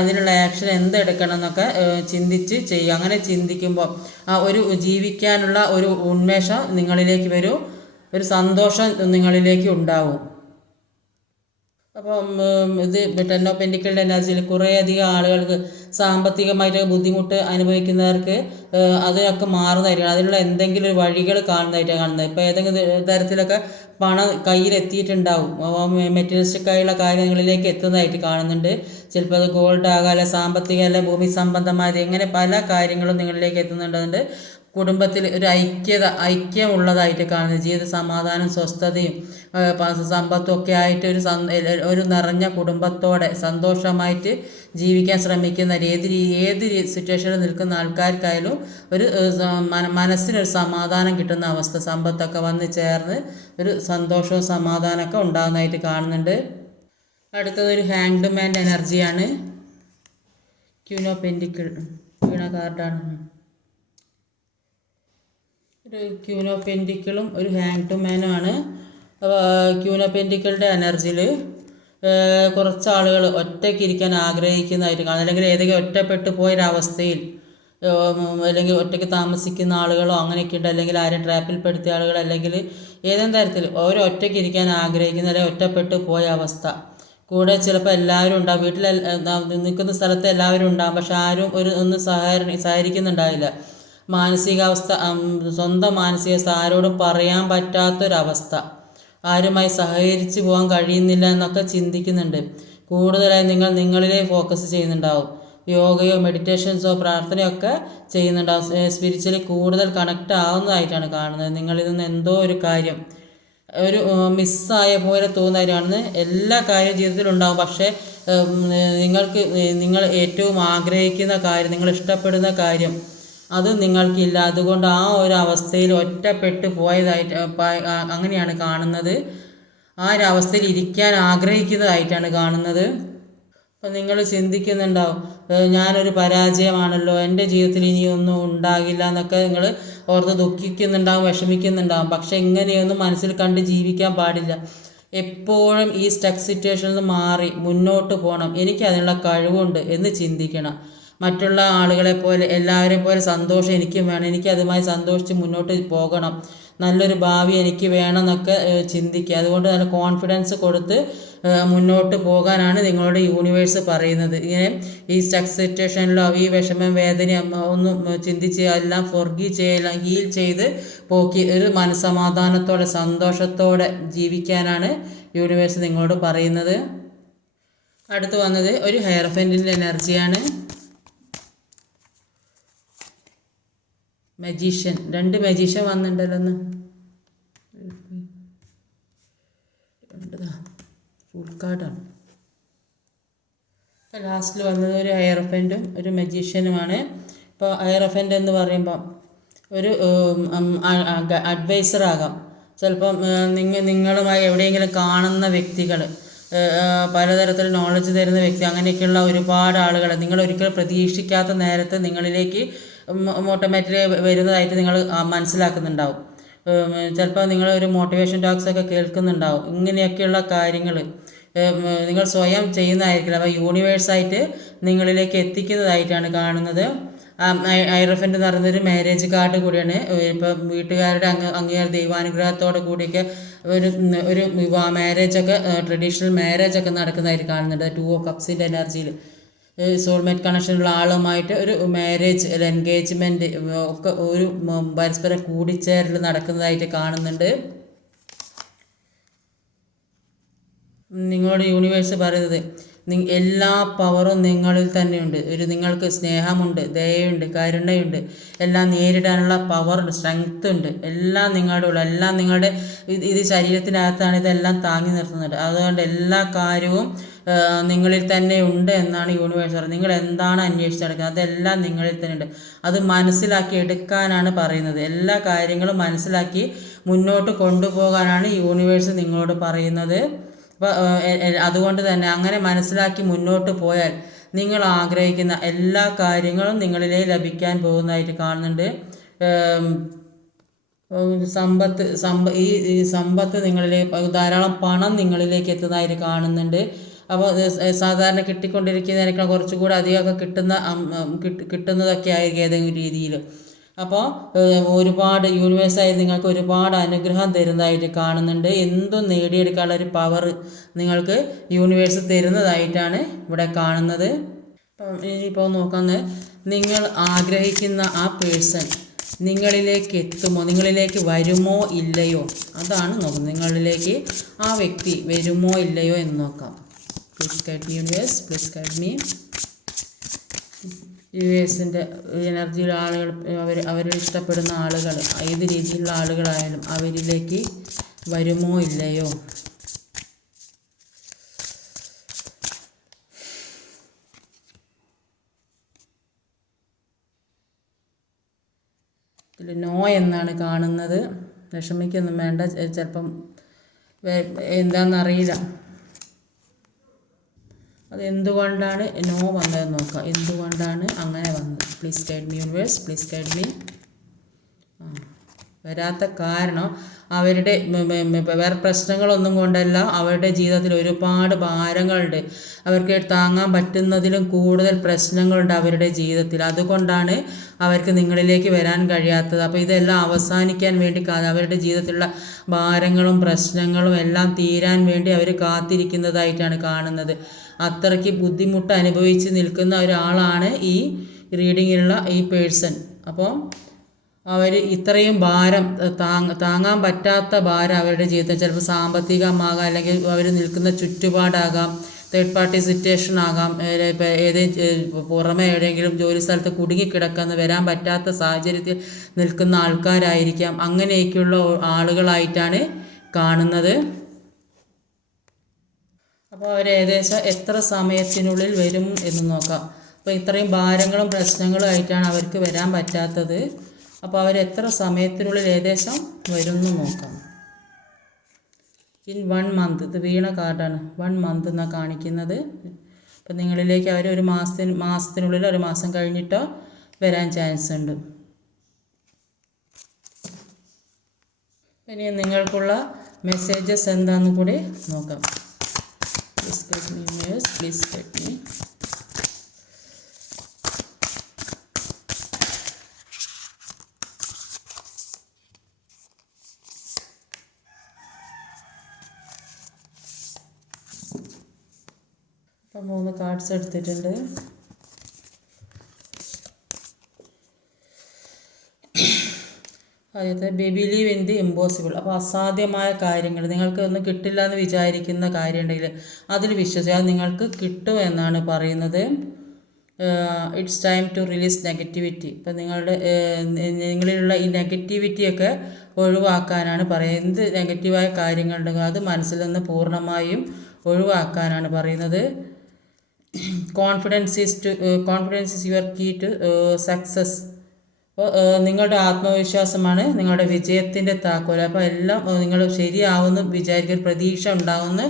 അതിനുള്ള ആക്ഷൻ എന്തെടുക്കണം എന്നൊക്കെ ചിന്തിച്ച് ചെയ്യുക. അങ്ങനെ ചിന്തിക്കുമ്പോൾ ഒരു ജീവിക്കാനുള്ള ഒരു ഉന്മേഷം നിങ്ങളിലേക്ക് വരും, ഒരു സന്തോഷം നിങ്ങളിലേക്ക് ഉണ്ടാവും. അപ്പം ഇത് 10 ഓഫ് പെൻറ്റിക്കിളിൻ്റെ എനർജിയിൽ കുറേയധികം ആളുകൾക്ക് സാമ്പത്തികമായിട്ട് ബുദ്ധിമുട്ട് അനുഭവിക്കുന്നവർക്ക് അതിനൊക്കെ മാറുന്നതായിരിക്കണം. അതിനുള്ള എന്തെങ്കിലും ഒരു വഴികൾ കാണുന്നതായിട്ടാണ് കാണുന്നത്. ഇപ്പോൾ ഏതെങ്കിലും തരത്തിലൊക്കെ പണം കയ്യിലെത്തിയിട്ടുണ്ടാവും, മെറ്റീരിയലിസ്റ്റിക്കായുള്ള കാര്യങ്ങളിലേക്ക് എത്തുന്നതായിട്ട് കാണുന്നുണ്ട്. ചിലപ്പോൾ അത് ഗോൾഡ് ആകാം, അല്ലെ സാമ്പത്തിക, അല്ലെ ഭൂമി സംബന്ധമായത്, ഇങ്ങനെ പല കാര്യങ്ങളും നിങ്ങളിലേക്ക് എത്തുന്നുണ്ട്. കുടുംബത്തിൽ ഒരു ഐക്യമുള്ളതായിട്ട് കാണുന്നത്. ജീവിത സമാധാനം, സ്വസ്ഥതയും സമ്പത്തും ഒക്കെ ആയിട്ട് ഒരു നിറഞ്ഞ കുടുംബത്തോടെ സന്തോഷമായിട്ട് ജീവിക്കാൻ ശ്രമിക്കുന്ന ഏത് സിറ്റുവേഷനിൽ നിൽക്കുന്ന ആൾക്കാർക്കായാലും ഒരു മനസ്സിനൊരു സമാധാനം കിട്ടുന്ന അവസ്ഥ, സമ്പത്തൊക്കെ വന്ന് ചേർന്ന് ഒരു സന്തോഷവും സമാധാനമൊക്കെ ഉണ്ടാകുന്നതായിട്ട് കാണുന്നുണ്ട്. അടുത്തതൊരു ഹാങ്ഡ് മാൻ്റെ എനർജിയാണ്. ക്യൂൻ ഓഫ് പെൻറ്റിക്കിൾ വീണ കാർഡാണ്. ഒരു ക്യൂൻ ഓഫ് പെൻറ്റിക്കിളും ഒരു ഹാങ്ഡ് മാനുമാണ്. ക്യൂൻ ഓഫ് പെൻറ്റിക്കിളുടെ എനർജിയിൽ കുറച്ച് ആളുകൾ ഒറ്റയ്ക്ക് ഇരിക്കാൻ ആഗ്രഹിക്കുന്നതായിട്ട് കാണും. അല്ലെങ്കിൽ ഏതെങ്കിലും ഒറ്റപ്പെട്ടു പോയൊരവസ്ഥയിൽ, അല്ലെങ്കിൽ ഒറ്റയ്ക്ക് താമസിക്കുന്ന ആളുകളോ അങ്ങനെയൊക്കെ ഉണ്ട്, അല്ലെങ്കിൽ ആരും ട്രാപ്പിൽപ്പെടുത്തിയ ആളുകൾ, അല്ലെങ്കിൽ ഏതെങ്കിലും തരത്തിൽ ഓരോ ഒറ്റയ്ക്ക് ഇരിക്കാൻ ആഗ്രഹിക്കുന്ന അല്ലെങ്കിൽ ഒറ്റപ്പെട്ടു പോയ അവസ്ഥ. കൂടെ ചിലപ്പോൾ എല്ലാവരും ഉണ്ടാവും, വീട്ടിൽ നിൽക്കുന്ന സ്ഥലത്ത് എല്ലാവരും ഉണ്ടാകും, പക്ഷെ ആരും ഒന്നും സഹകരിക്കുന്നുണ്ടാവില്ല. മാനസികാവസ്ഥ, സ്വന്തം മാനസികാവസ്ഥ ആരോടും പറയാൻ പറ്റാത്തൊരവസ്ഥ, ആരുമായി സഹകരിച്ച് പോകാൻ കഴിയുന്നില്ല എന്നൊക്കെ ചിന്തിക്കുന്നുണ്ട്. കൂടുതലായി നിങ്ങളിലേ ഫോക്കസ് ചെയ്യുന്നുണ്ടാവും. യോഗയോ മെഡിറ്റേഷൻസോ പ്രാർത്ഥനയൊക്കെ ചെയ്യുന്നുണ്ടാവും. സ്പിരിച്വലി കൂടുതൽ കണക്റ്റ് ആവുന്നതായിട്ടാണ് കാണുന്നത്. നിങ്ങളിൽ നിന്ന് എന്തോ ഒരു കാര്യം ഒരു മിസ്സായ പോലെ തോന്നുന്നതായിട്ടാണ്. എല്ലാ കാര്യവും ജീവിതത്തിലുണ്ടാവും, പക്ഷേ നിങ്ങൾ ഏറ്റവും ആഗ്രഹിക്കുന്ന കാര്യം, നിങ്ങൾ ഇഷ്ടപ്പെടുന്ന കാര്യം അത് നിങ്ങൾക്കില്ല. അതുകൊണ്ട് ആ ഒരു അവസ്ഥയിൽ ഒറ്റപ്പെട്ടു പോയതായിട്ട് അങ്ങനെയാണ് കാണുന്നത്. ആ ഒരു അവസ്ഥയിൽ ഇരിക്കാൻ ആഗ്രഹിക്കുന്നതായിട്ടാണ് കാണുന്നത്. അപ്പം നിങ്ങൾ ചിന്തിക്കുന്നുണ്ടാവും, ഞാനൊരു പരാജയമാണല്ലോ, എൻ്റെ ജീവിതത്തിൽ ഇനിയൊന്നും ഉണ്ടാകില്ല എന്നൊക്കെ നിങ്ങൾ ഓർത്ത് ദുഃഖിക്കുന്നുണ്ടാവും, വിഷമിക്കുന്നുണ്ടാവും. പക്ഷെ ഇങ്ങനെയൊന്നും മനസ്സിൽ കണ്ട് ജീവിക്കാൻ പാടില്ല. എപ്പോഴും ഈ സ്റ്റക്ക് സിറ്റുവേഷനിൽ നിന്ന് മാറി മുന്നോട്ട് പോകണം, എനിക്ക് അതിനുള്ള കഴിവുണ്ട് എന്ന് ചിന്തിക്കണം. മറ്റുള്ള ആളുകളെ പോലെ എല്ലാവരെയും പോലെ സന്തോഷം എനിക്കും വേണം, എനിക്ക് അതുമായി സന്തോഷിച്ച് മുന്നോട്ട് പോകണം, നല്ലൊരു ഭാവി എനിക്ക് വേണം എന്നൊക്കെ ചിന്തിക്കുക. അതുകൊണ്ട് നല്ല കോൺഫിഡൻസ് കൊടുത്ത് മുന്നോട്ട് പോകാനാണ് നിങ്ങളോട് യൂണിവേഴ്സ് പറയുന്നത്. ഇങ്ങനെ ഈ സ്റ്റക്ക് സിറ്റുവേഷനിലോ ഈ വിഷമം വേദന ഒന്നും ചിന്തിച്ച് എല്ലാം ഫൊർഗീവ് ചെയ്യല ഹീൽ ചെയ്ത് പോക്കി ഒരു മനസ്സമാധാനത്തോടെ സന്തോഷത്തോടെ ജീവിക്കാനാണ് യൂണിവേഴ്സ് നിങ്ങളോട് പറയുന്നത്. അടുത്ത് വന്നത് ഒരു ഹെയർഫെൻറ്റിൻ്റെ എനർജിയാണ്. മജീഷ്യൻ, 2 മജീഷ്യൻ വന്നിട്ടുണ്ടല്ലോ ഒന്ന്. ഫുൾ കാർഡാണ്. ലാസ്റ്റിൽ വന്നത് ഒരു ഹെയർഫെൻറ്റും ഒരു മജീഷ്യനുമാണ്. ഇപ്പോൾ ഹെയർഫെൻറ്റ് എന്ന് പറയുമ്പോൾ ഒരു അഡ്വൈസറാകാം. ചിലപ്പം നിങ്ങളുമായി എവിടെയെങ്കിലും കാണുന്ന വ്യക്തികൾ, പലതരത്തിൽ നോളജ് തരുന്ന വ്യക്തി, അങ്ങനെയൊക്കെയുള്ള ഒരുപാട് ആളുകൾ നിങ്ങൾ ഒരിക്കലും പ്രതീക്ഷിക്കാത്ത നേരത്ത് നിങ്ങളിലേക്ക് ഓട്ടോമാറ്റിക്കലി വരുന്നതായിട്ട് നിങ്ങൾ മനസ്സിലാക്കുന്നുണ്ടാവും. ചിലപ്പോൾ നിങ്ങൾ ഒരു മോട്ടിവേഷൻ ടോക്സൊക്കെ കേൾക്കുന്നുണ്ടാവും. ഇങ്ങനെയൊക്കെയുള്ള കാര്യങ്ങൾ നിങ്ങൾ സ്വയം ചെയ്യുന്നതായിരിക്കില്ല, അപ്പോൾ യൂണിവേഴ്സായിട്ട് നിങ്ങളിലേക്ക് എത്തിക്കുന്നതായിട്ടാണ് കാണുന്നത്. ഹെയർഫെൻറ്റ് എന്ന് പറയുന്നൊരു മാരേജ് കാർഡ് കൂടിയാണ്. ഇപ്പം വീട്ടുകാരുടെ അംഗീകാര ദൈവാനുഗ്രഹത്തോടു കൂടിയൊക്കെ ഒരു മാരേജൊക്കെ ട്രഡീഷണൽ മാരേജൊക്കെ നടക്കുന്നതായിട്ട് കാണുന്നുണ്ട്. 2 ഓഫ് കപ്സിൻ്റെ എനർജിയിൽ സോൾമേറ്റ് കണക്ഷനുള്ള ആളുമായിട്ട് ഒരു മാരേജ് എൻഗേജ്മെൻറ്റ് ഒക്കെ ഒരു പരസ്പരം കൂടിച്ചേരൽ നടക്കുന്നതായിട്ട് കാണുന്നുണ്ട്. നിങ്ങളോട് യൂണിവേഴ്സ് പറയുന്നത് എല്ലാ പവറും നിങ്ങളിൽ തന്നെയുണ്ട്. നിങ്ങൾക്ക് സ്നേഹമുണ്ട്, ദയയുണ്ട്, കരുണയുണ്ട്, എല്ലാം നേരിടാനുള്ള പവറുണ്ട്, സ്ട്രെങ്ത് ഉണ്ട്. എല്ലാം നിങ്ങളുടെ ഉള്ള എല്ലാം നിങ്ങളുടെ ഇത് ശരീരത്തിനകത്താണ് ഇതെല്ലാം താങ്ങി നിർത്തുന്നത്. അതുകൊണ്ട് എല്ലാ കാര്യവും നിങ്ങളിൽ തന്നെ ഉണ്ട് എന്നാണ് യൂണിവേഴ്സ് പറയുന്നത്. നിങ്ങൾ എന്താണ് അന്വേഷിച്ച് നടക്കുന്നത് അതെല്ലാം നിങ്ങളിൽ തന്നെ ഉണ്ട്. അത് മനസ്സിലാക്കി എടുക്കാനാണ് പറയുന്നത്. എല്ലാ കാര്യങ്ങളും മനസ്സിലാക്കി മുന്നോട്ട് കൊണ്ടുപോകാനാണ് യൂണിവേഴ്സ് നിങ്ങളോട് പറയുന്നത്. അപ്പോൾ അതുകൊണ്ട് തന്നെ അങ്ങനെ മനസ്സിലാക്കി മുന്നോട്ട് പോയാൽ നിങ്ങൾ ആഗ്രഹിക്കുന്ന എല്ലാ കാര്യങ്ങളും നിങ്ങളിലേക്ക് ലഭിക്കാൻ പോകുന്നതായിട്ട് കാണുന്നുണ്ട്. ഈ സമ്പത്ത് നിങ്ങളിലേക്ക് ധാരാളം പണം നിങ്ങളിലേക്ക് എത്തുന്നതായിട്ട് കാണുന്നുണ്ട്. അപ്പോൾ സാധാരണ കിട്ടിക്കൊണ്ടിരിക്കുന്നതിനേക്കാൾ കുറച്ചുകൂടി അധികമൊക്കെ കിട്ടുന്നതൊക്കെ ആയിരിക്കും ഏതെങ്കിലും രീതിയിൽ. അപ്പോൾ ഒരുപാട് യൂണിവേഴ്സായി നിങ്ങൾക്ക് ഒരുപാട് അനുഗ്രഹം തരുന്നതായിട്ട് കാണുന്നുണ്ട്. എന്തും നേടിയെടുക്കാനുള്ള ഒരു പവർ നിങ്ങൾക്ക് യൂണിവേഴ്സ് തരുന്നതായിട്ടാണ് ഇവിടെ കാണുന്നത്. ഇനിയിപ്പോൾ നോക്കുന്നത് നിങ്ങൾ ആഗ്രഹിക്കുന്ന ആ പേഴ്സൺ നിങ്ങളിലേക്ക് എത്തുമോ, നിങ്ങളിലേക്ക് വരുമോ ഇല്ലയോ, അതാണ് നോക്കുന്നത്. നിങ്ങളിലേക്ക് ആ വ്യക്തി വരുമോ ഇല്ലയോ എന്ന് നോക്കാം. Please guide me universe, please guide me. യുഎസിൻ്റെ എനർജിയിലെ ആളുകൾ, അവരെ ഇഷ്ടപ്പെടുന്ന ആളുകൾ, ഏത് രീതിയിലുള്ള ആളുകളായാലും അവരിലേക്ക് വരുമോ ഇല്ലയോ. ഇതിൽ നോ എന്നാണ് കാണുന്നത്. വിഷമിക്കൊന്നും വേണ്ട, ചിലപ്പം എന്താണെന്നറിയില്ല. അത് എന്തുകൊണ്ടാണ് നോ വന്നതെന്ന് നോക്കാം. എന്തുകൊണ്ടാണ് അങ്ങനെ വന്നത്? Please guide me universe, please guide me. വരാത്ത കാരണം അവരുടെ വേറെ പ്രശ്നങ്ങളൊന്നും കൊണ്ടല്ല, അവരുടെ ജീവിതത്തിൽ ഒരുപാട് ഭാരങ്ങളുണ്ട്. അവർക്ക് താങ്ങാൻ പറ്റുന്നതിലും കൂടുതൽ പ്രശ്നങ്ങളുണ്ട് അവരുടെ ജീവിതത്തിൽ. അതുകൊണ്ടാണ് അവർക്ക് നിങ്ങളിലേക്ക് വരാൻ കഴിയാത്തത്. അപ്പോൾ ഇതെല്ലാം അവസാനിക്കാൻ വേണ്ടി അവരുടെ ജീവിതത്തിലുള്ള ഭാരങ്ങളും പ്രശ്നങ്ങളും എല്ലാം തീരാൻ വേണ്ടി അവർ കാത്തിരിക്കുന്നതായിട്ടാണ് കാണുന്നത്. അത്രയ്ക്ക് ബുദ്ധിമുട്ട് അനുഭവിച്ച് നിൽക്കുന്ന ഒരാളാണ് ഈ റീഡിങ്ങിലുള്ള ഈ പേഴ്സൺ. അപ്പോൾ അവർ ഇത്രയും ഭാരം താങ്ങാൻ പറ്റാത്ത ഭാരം അവരുടെ ജീവിതത്തിൽ, ചിലപ്പോൾ സാമ്പത്തികമാകാം, അല്ലെങ്കിൽ അവർ നിൽക്കുന്ന ചുറ്റുപാടാകാം, തേർഡ് പാർട്ടി സിറ്റുവേഷൻ ആകാം, പുറമെ എവിടെയെങ്കിലും ജോലി സ്ഥലത്ത് കുടുങ്ങിക്കിടക്കുന്ന വരാൻ പറ്റാത്ത സാഹചര്യത്തിൽ നിൽക്കുന്ന ആൾക്കാരായിരിക്കാം. അങ്ങനെയൊക്കെയുള്ള ആളുകളായിട്ടാണ് കാണുന്നത്. അപ്പോൾ അവർ ഏകദേശം എത്ര സമയത്തിനുള്ളിൽ വരും എന്ന് നോക്കാം. അപ്പോൾ ഇത്രയും ഭാരങ്ങളും പ്രശ്നങ്ങളും ആയിട്ടാണ് അവർക്ക് വരാൻ പറ്റാത്തത്. അപ്പോൾ അവർ എത്ര സമയത്തിനുള്ളിൽ ഏകദേശം വരും എന്ന് നോക്കാം. ഇൻ 1 മന്ത്, ഇത് വീണ കാർഡാണ്. 1 മന്ത് എന്നാണ് കാണിക്കുന്നത്. അപ്പോൾ നിങ്ങളിലേക്ക് അവർ ഒരു മാസത്തിനുള്ളിൽ, ഒരു മാസം കഴിഞ്ഞിട്ടോ വരാൻ ചാൻസ് ഉണ്ട്. ഇനി നിങ്ങൾക്കുള്ള മെസ്സേജസ് എന്താണെന്ന് കൂടി നോക്കാം. Please guide me universe, please guide me. 3 cards എടുത്തിട്ടുണ്ട്. ആദ്യത്തെ ബിലീവ് ഇൻ ദി ഇമ്പോസിബിൾ. അപ്പോൾ അസാധ്യമായ കാര്യങ്ങൾ, നിങ്ങൾക്ക് ഒന്നും കിട്ടില്ല എന്ന് വിചാരിക്കുന്ന കാര്യം ഉണ്ടെങ്കിൽ അതിൽ വിശ്വസിക്കുക, അത് നിങ്ങൾക്ക് കിട്ടും എന്നാണ് പറയുന്നത്. It's time to release negativity. ഇപ്പം നിങ്ങളിലുള്ള ഈ നെഗറ്റിവിറ്റിയൊക്കെ ഒഴിവാക്കാനാണ് പറയുന്നത്. എന്ത് നെഗറ്റീവായ കാര്യങ്ങളുണ്ടെങ്കിൽ അത് മനസ്സിൽ നിന്ന് പൂർണ്ണമായും ഒഴിവാക്കാനാണ് പറയുന്നത്. Confidence is your key to success. അപ്പോൾ നിങ്ങളുടെ ആത്മവിശ്വാസമാണ് നിങ്ങളുടെ വിജയത്തിൻ്റെ താക്കോൽ. അപ്പോൾ എല്ലാം നിങ്ങൾ ശരിയാവുമെന്ന് വിചാരിക്കുക, പ്രതീക്ഷ ഉണ്ടാവുമെന്ന്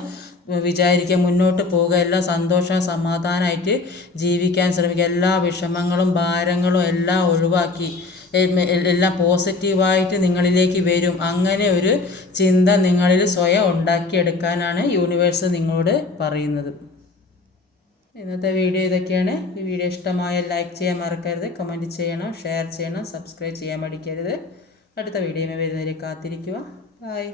വിചാരിക്കുക, മുന്നോട്ട് പോവുക, എല്ലാം സന്തോഷം സമാധാനമായിട്ട് ജീവിക്കാൻ ശ്രമിക്കുക. എല്ലാ വിഷമങ്ങളും ഭാരങ്ങളും എല്ലാം ഒഴിവാക്കി എല്ലാം പോസിറ്റീവായിട്ട് നിങ്ങളിലേക്ക് വരും. അങ്ങനെ ഒരു ചിന്ത നിങ്ങളിൽ സ്വയം ഉണ്ടാക്കിയെടുക്കാനാണ് യൂണിവേഴ്സ് നിങ്ങളോട് പറയുന്നത്. ഇന്നത്തെ വീഡിയോ ഇതൊക്കെയാണ്. ഈ വീഡിയോ ഇഷ്ടമായ ലൈക്ക് ചെയ്യാൻ മറക്കരുത്, കമൻറ്റ് ചെയ്യണം, ഷെയർ ചെയ്യണം, സബ്സ്ക്രൈബ് ചെയ്യാൻ മടിക്കരുത്. അടുത്ത വീഡിയോയിൽ വരുന്നവരെ കാത്തിരിക്കുക. ബൈ.